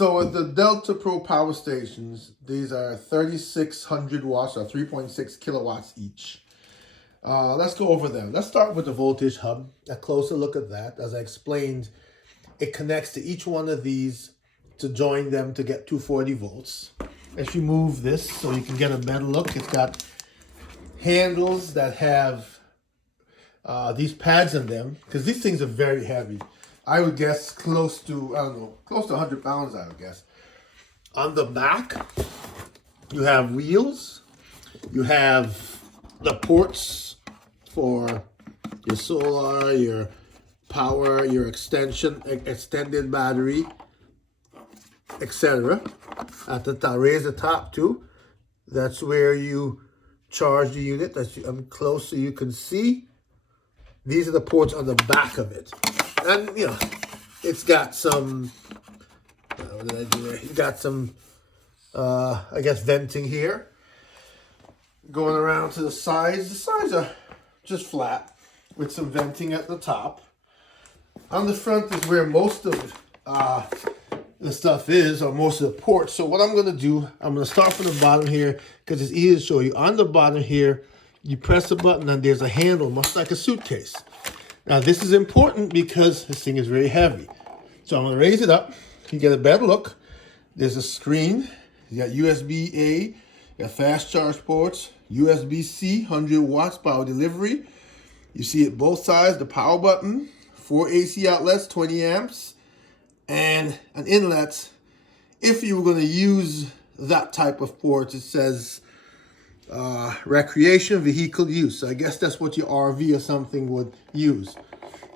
So with the Delta Pro power stations, these are 3,600 watts or 3.6 kilowatts each. Let's go over them. Let's start with the voltage hub. A closer look at that. As I explained, it connects to each one of these to join them to get 240 volts. If you move this so you can get a better look, it's got handles that have these pads in them, because these things are very heavy. I would guess close to, I don't know, close to 100 pounds, I would guess. On the back, you have wheels. You have the ports for your solar, your power, your extended battery, etc. At the top, raise the top too. That's where you charge the unit. I'm close so you can see. These are the ports on the back of it. And, you know, it's got some, what did I do there? You got some, I guess, venting here. Going around to the sides. The sides are just flat with some venting at the top. On the front is where most of the stuff is, or most of the ports. So what I'm going to do, I'm going to start from the bottom here because it's easy to show you. On the bottom here, you press a button and there's a handle, much like a suitcase. Now this is important because this thing is very heavy. So I'm going to raise it up. You get a better look. There's a screen. You got USB-A, you got fast charge ports, USB-C, 100 watts power delivery. You see it both sides, the power button, 4 AC outlets, 20 amps, and an inlet. If you were going to use that type of port, it says recreation vehicle use. So I guess that's what your RV or something would use.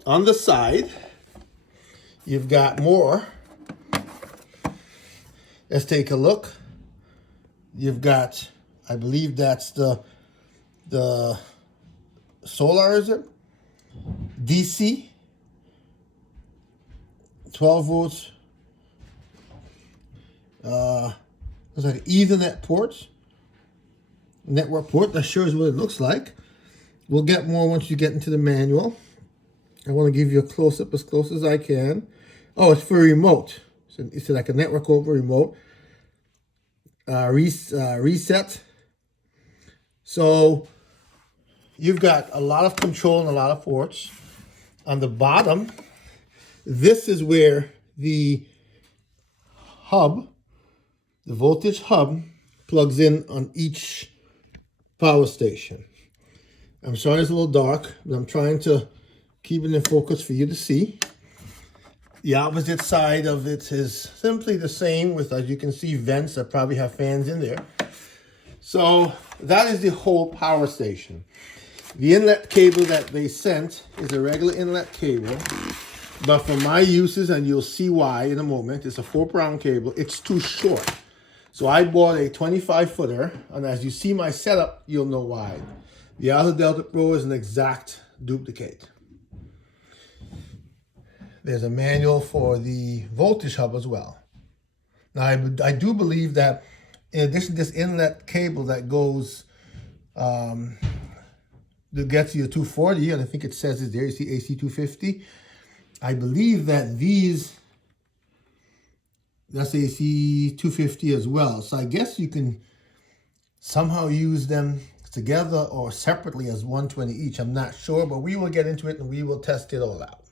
On the side, you've got more. Let's take a look. You've got, I believe that's the solar, is it? DC, 12 volts. Looks like an Ethernet port. Network port. That shows what it looks like. We'll get more once you get into the manual. I want to give you a close-up as close as I can. Oh, it's for remote. So it's like a network over remote. Reset. So you've got a lot of control and a lot of ports. On the bottom, this is where the hub, the voltage hub, plugs in on each power station. I'm sorry it's a little dark, but I'm trying to keep it in focus for you to see. The opposite side of it is simply the same with, as you can see, vents that probably have fans in there. So that is the whole power station. The inlet cable that they sent is a regular inlet cable, but for my uses, and you'll see why in a moment, it's a 4-prong cable. It's too short. So I bought a 25-footer, and as you see my setup, you'll know why. The other Delta Pro is an exact duplicate. There's a manual for the voltage hub as well. Now, I do believe that in addition to this inlet cable that goes, that gets you a 240, and I think it says it there, you see AC 250. I believe that that's AC 250 as well. So I guess you can somehow use them together or separately as 120 each. I'm not sure, but we will get into it and we will test it all out.